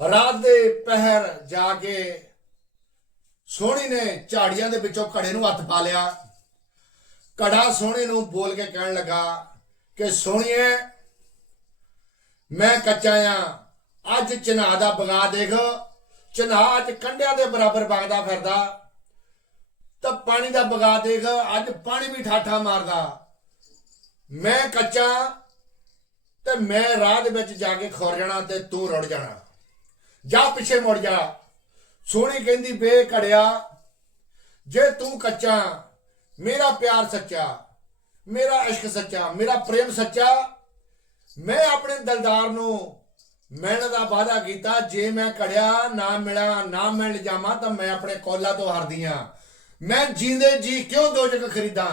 ਰਾਤ ਦੇ ਪਹਿਰ ਜਾ ਕੇ ਸੋਹਣੀ ਨੇ ਝਾੜੀਆਂ ਦੇ ਵਿੱਚੋਂ ਘੜੇ ਨੂੰ ਹੱਥ ਪਾ ਲਿਆ। ਘੜਾ ਸੋਹਣੀ ਨੂੰ ਬੋਲ ਕੇ ਕਹਿਣ ਲੱਗਾ ਕਿ ਸੋਹਣੀਏ, ਮੈਂ ਕੱਚਾ ਆ। ਅੱਜ ਚਨਾਹ ਦਾ ਬਗਾ ਦੇਖ, ਚਨਾ ਅੱਜ ਕੰਡਿਆਂ ਦੇ ਬਰਾਬਰ ਵਗਦਾ ਫਿਰਦਾ। ਤਾਂ ਪਾਣੀ ਦਾ ਬਗਾ ਦੇਖ, ਅੱਜ ਪਾਣੀ ਵੀ ਠਾਠਾ ਮਾਰਦਾ। ਮੈਂ ਕੱਚਾ, ਤੇ ਮੈਂ ਰਾਹ ਦੇ ਵਿੱਚ ਜਾ ਕੇ ਖੁਰ ਜਾਣਾ ਤੇ ਤੂੰ ਰੁੜ ਜਾਣਾ। ਜਾ ਪਿੱਛੇ ਮੁੜ ਜਾ। ਸੋਹਣੀ ਕਹਿੰਦੀ ਬੇ ਘੜਿਆ ਜੇ ਤੂੰ ਕੱਚਾ, ਮੇਰਾ ਪਿਆਰ ਸੱਚਾ, ਮੇਰਾ ਇਸ਼ਕ ਸੱਚਾ, ਮੇਰਾ ਪ੍ਰੇਮ ਸੱਚਾ, ਮੈਂ ਆਪਣੇ ਦਿਲਦਾਰ ਨੂੰ ਮਿਲਣ ਦਾ ਵਾਅਦਾ ਕੀਤਾ, ਜੇ ਮੈਂ ਕੜਿਆ ਨਾ ਮਿਲਾਂ, ਨਾ ਮਿਲ ਜਾਵਾਂ, ਤਾਂ ਮੈਂ ਆਪਣੇ ਕੋਲਾ ਤੋਂ ਹਾਰਦੀ ਹਰਦੀਆਂ ਮੈਂ ਜੀਂਦੇ ਜੀ ਕਿਉਂ ਦੋ ਜਗ ਖਰੀਦਾਂ?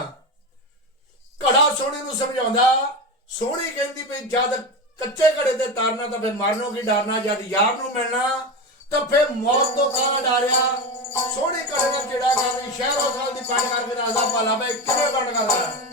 ਘੜਾ ਸੋਹਣੇ ਨੂੰ ਸਮਝਾਉਂਦਾ, ਸੋਹਣੀ ਕਹਿੰਦੀ ਵੀ ਜਦ ਕੱਚੇ ਘੜੇ ਤੇ ਤਾਰਨਾ ਤਾਂ ਫੇ ਮਰਨੋਂ ਕੀ ਡਰਨਾ? ਜਦ ਯਾਰ ਨੂੰ ਮਿਲਣਾ, ਤਾਂ ਫੇ ਮੌਤ ਤੋਂ ਕਾਹ ਡਾਰਿਆ? ਸੋਹਣੀ ਘੜੇ ਦਾ ਜਿਹੜਾ ਕਹਿੰਦੀ ਸ਼ਹਿਰੋਂ ਸਾਲ ਦੀ ਪੰਡ ਕਰਕੇ ਦੱਸਦਾ ਪਾਲਾ ਬਈ ਕਿਵੇਂ ਪੰਡ ਕਰਦਾ?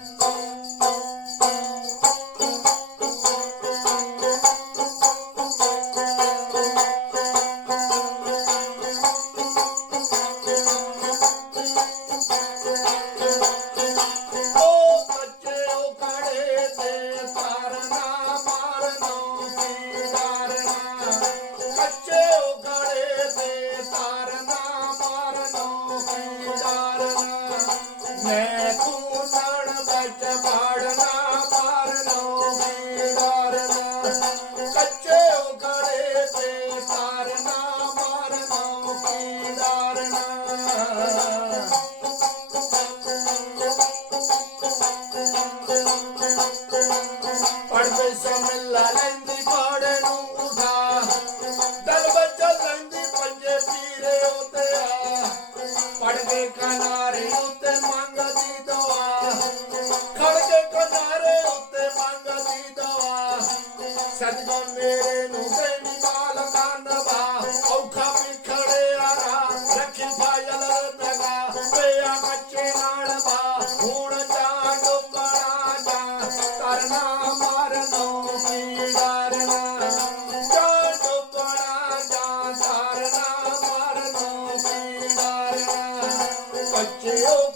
la la ਬੱਚੇ ਉਹ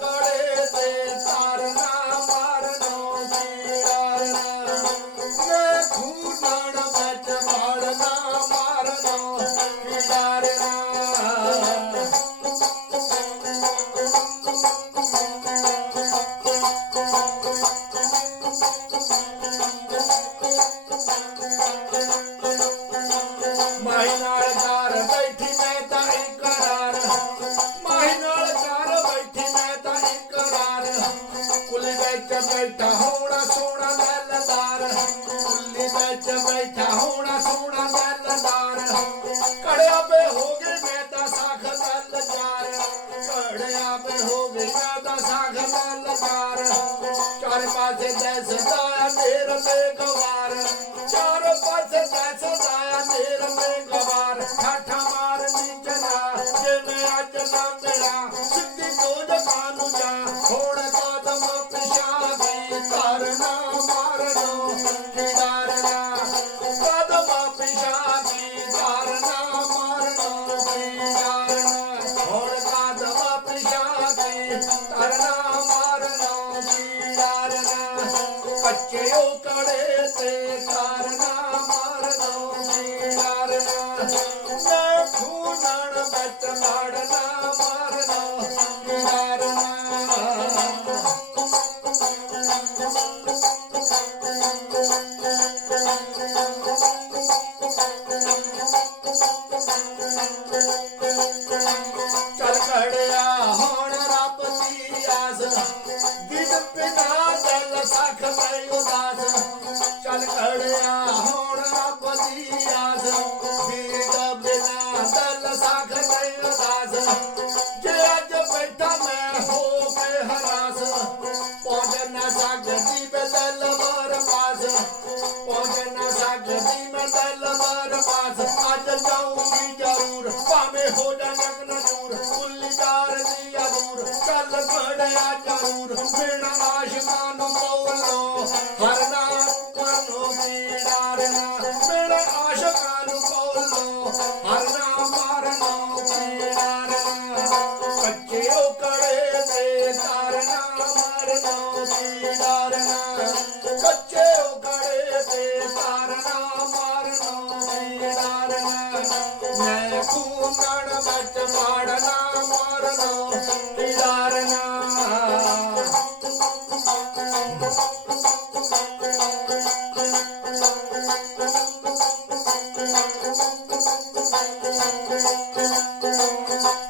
ਬੈਠਾ ਹੋਣਾ ਸੋਹਣਾ ਦਿਲਦਾਰ ਕੜਿਆ ਪੇ ਹੋ ਗਏ। ਮੈਂ ਤਾਂ ਸਾਖ ਦਿਲਦਾਰ ਕੜਿਆ ਪੇ ਹੋ ਗਏ ਮੈਂ ਤਾਂ ਸਾਖ ਦਿਲਦਾਰ ਚਾਰ ਪਾਸੇ ਦਸਦਾ ਤੇਰ ਤੇ ਗਵਾਰ ਚਾਰ ਪਾਸੇ ਦਸਦਾ ਤੇਰ ਤੇ ਗਵਾਰ ਠਾਠਾ ਮਾਰ ਨੀਚਲਾ ਜੇ ਮੈਂ ਅੱਜ ਨਾ ਮਿਲਾਂ ਕੱਚੇ ਉਹ ਕੜੇ ਤੇ ਕਰਨਾ ਮਾਰਨੋ ਕੀ ਚੱਲ ਖੜਿਆ ਜ਼ਰੂਰ ਬਿਨ ਆਸ਼ਕਾਂ ਨੂੰ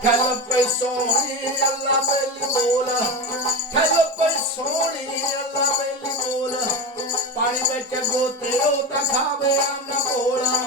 ਖਲ ਸੋਹਣੀ, ਅੱਲਾ ਬੇਲੀ ਬੋਲ। ਖਲ ਸੋਹਣੀ, ਅੱਲਾ ਬੇਲੀ ਬੋਲ। ਪਾਣੀ ਵਿੱਚ ਗੋਤੇ ਉਹ ਤਾਂ ਖਾਵੇ ਅੰਨ ਕੋਲ। ਪਾਣੀ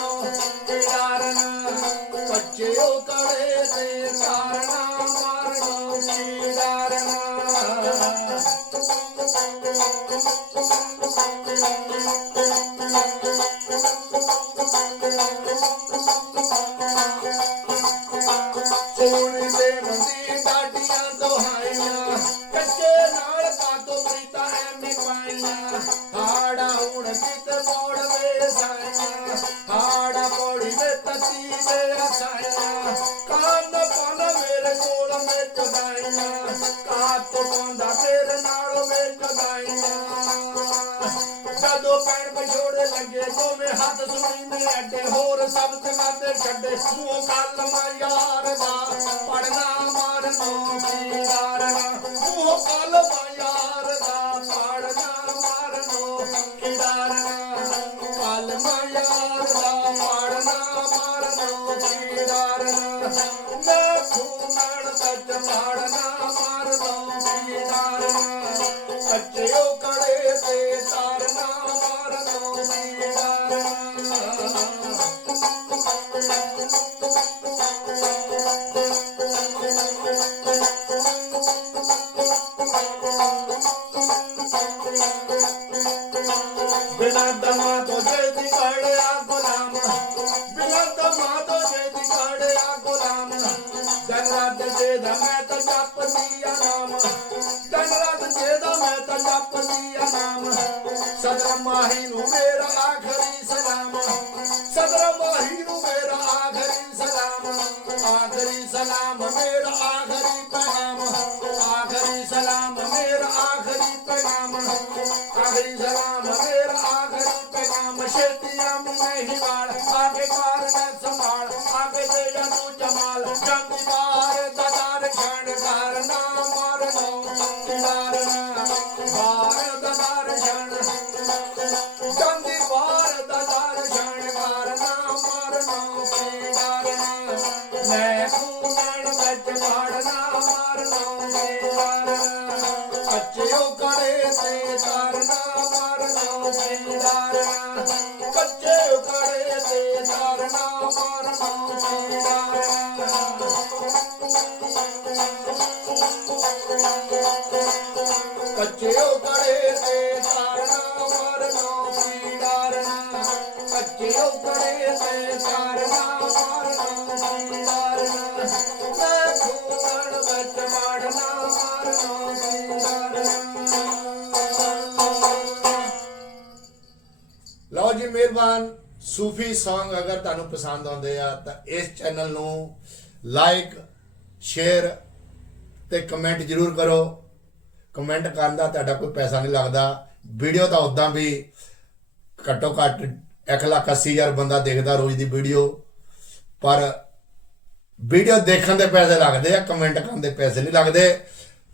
ਮਾਰਨੋ ਕੀੜਾਰਨਾ ਕੱਚੇ ਉਹ ਕੜੇ ਤੇ ਸਾਰਨਾ ਮਾਰਨੋ ਕੀੜਾਰਨਾ ਸੋਹਣੀ ਦੇ ਮੰਦੀ ਨਾਲ ਜਦੋਂ ਪੈਣ ਪਛੋੜੇ ਲੱਗੇ, ਦੋਵੇਂ ਹੱਥ ਸੁਣੀ ਨੇ ਅੱਡੇ ਹੋਰ ਸਭ ਤੇ ਕਰਦੇ ਛੱਡੇ। ਮੂੰਹ ਕੱਲ ਮਾ ਯਾਰ ਦਾ ਪੜਨਾ ਮਾਰਨੋ ਕੀੜਾਰਨਾ ਮੂੰਹ ਕੱਲ ਯਾਰ ਦਾ ਪੜਨਾ, ਮਾਰਨੋ ਕੀੜਾਰਨਾ ਕੱਲ ਮਾ ਯਾਰ ਦਾ ਪੜਨਾ, ਮਾਰਨੋ ਕੀੜਾਰਨਾ ਮੈਂ ਖੂਨਣ ਵਿੱਚ ਪੜਨਾ, ਮਾਰਨੋ। ਕੜੇ ਤੇ ਤਾਰਨਾ ਮਾਰਨੋ ਛੇਤੀਆਂ ਵੀ ਨਹੀਂ ਵਾਲ ਆਗੇ ਕਾਰ ਮੈਂ ਸੰਭਾਲ। ਆਗੇ ਦੇ ਜਾ ਤੂੰ ਜਮਾਲ ਜੰਦੀ ਬਾਹਰ ਦਦਾਰ ਛਣ ਘਰ। ਨਾ ਮਾਰਨੋ ਕਿਨਾਰਨਾ ਬਾਹਰ ਦਦਾਰ ਛਣ ਜੰਦੀ ਬਾਹਰ ਦਦਾਰ ਛਣ ਘਰ, ਨਾ ਮਾਰਨੋ ਕੱਚੇ ਕੜੇ ਤੇ ਤਾਰਨਾ ਮਾਰਨੋ ਕੀੜਾਰਨਾ ਕੱਚੇ ਕੜੇ ਤੇ ਤਾਰਨਾ ਮਾਰਨੋ ਕੀੜਾਰਨਾ ਮੈਂ ਖੂਨਣ ਵਿੱਚ ਮਾਰਨਾ ਮਾਰਨੋ ਕੀੜਾਰਨਾ ਲਓ ਜੀ, ਮਿਹਰਬਾਨ। ਸੂਫੀ Song ਅਗਰ ਤੁਹਾਨੂੰ ਪਸੰਦ ਆਉਂਦੇ ਆ, ਤਾਂ ਇਸ ਚੈਨਲ ਨੂੰ ਲਾਈਕ ਸ਼ੇਅਰ ਤੇ ਕਮੈਂਟ ਜ਼ਰੂਰ ਕਰੋ। ਕਮੈਂਟ ਕਰਨ ਦਾ ਤੁਹਾਡਾ ਕੋਈ ਪੈਸਾ ਨਹੀਂ ਲੱਗਦਾ। ਵੀਡੀਓ ਤਾਂ ਉਦਾਂ ਵੀ ਘੱਟੋ ਘੱਟ 1 ਲੱਖ 80 ਹਜ਼ਾਰ ਬੰਦਾ ਦੇਖਦਾ ਰੋਜ਼ ਦੀ ਵੀਡੀਓ ਪਰ ਵੀਡੀਓ ਦੇਖਣ ਦੇ ਪੈਸੇ ਲੱਗਦੇ ਆ ਕਮੈਂਟ ਕਰਨ ਦੇ ਪੈਸੇ ਨਹੀਂ ਲੱਗਦੇ।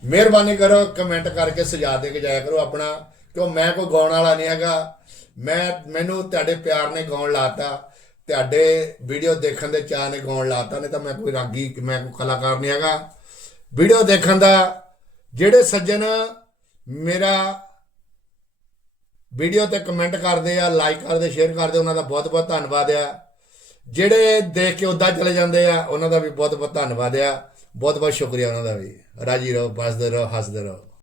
ਮਿਹਰਬਾਨੀ ਕਰੋ ਕਮੈਂਟ ਕਰਕੇ ਸੁਝਾਅ ਦੇ ਕੇ ਜਾਇਆ ਕਰੋ ਆਪਣਾ। ਕਿਉਂ ਮੈਂ ਕੋਈ ਗਾਉਣ ਵਾਲਾ ਨਹੀਂ ਹੈਗਾ। ਮੈਂ, ਮੈਨੂੰ ਤੁਹਾਡੇ ਪਿਆਰ ਨੇ ਗਾਉਣ ਲਾਤਾ। ਤੁਹਾਡੇ ਵੀਡੀਓ ਦੇਖਣ ਦੇ ਚਾਹ ਨੇ ਗਾਉਣ ਲਾਤਾ, ਨਹੀਂ ਤਾਂ ਮੈਂ ਕੋਈ ਰਾਗੀ, ਮੈਂ ਕੋਈ ਕਲਾਕਾਰ ਨਹੀਂ ਹੈਗਾ। ਵੀਡੀਓ ਦੇਖਣ ਦਾ, ਜਿਹੜੇ ਸੱਜਣ ਮੇਰਾ ਵੀਡੀਓ ਤੇ ਕਮੈਂਟ ਕਰਦੇ ਆ ਲਾਈਕ ਕਰਦੇ ਸ਼ੇਅਰ ਕਰਦੇ, ਉਹਨਾਂ ਦਾ ਬਹੁਤ ਬਹੁਤ ਧੰਨਵਾਦ ਆ। ਜਿਹੜੇ ਦੇਖ ਕੇ ਉੱਦਾਂ ਚਲੇ ਜਾਂਦੇ ਆ, ਉਹਨਾਂ ਦਾ ਵੀ ਬਹੁਤ ਬਹੁਤ ਧੰਨਵਾਦ ਆ। ਬਹੁਤ ਬਹੁਤ ਸ਼ੁਕਰੀਆ ਉਹਨਾਂ ਦਾ ਵੀ। ਰਾਜੀ ਰਹੋ, ਬਸਦੇ ਰਹੋ, ਹੱਸਦੇ ਰਹੋ।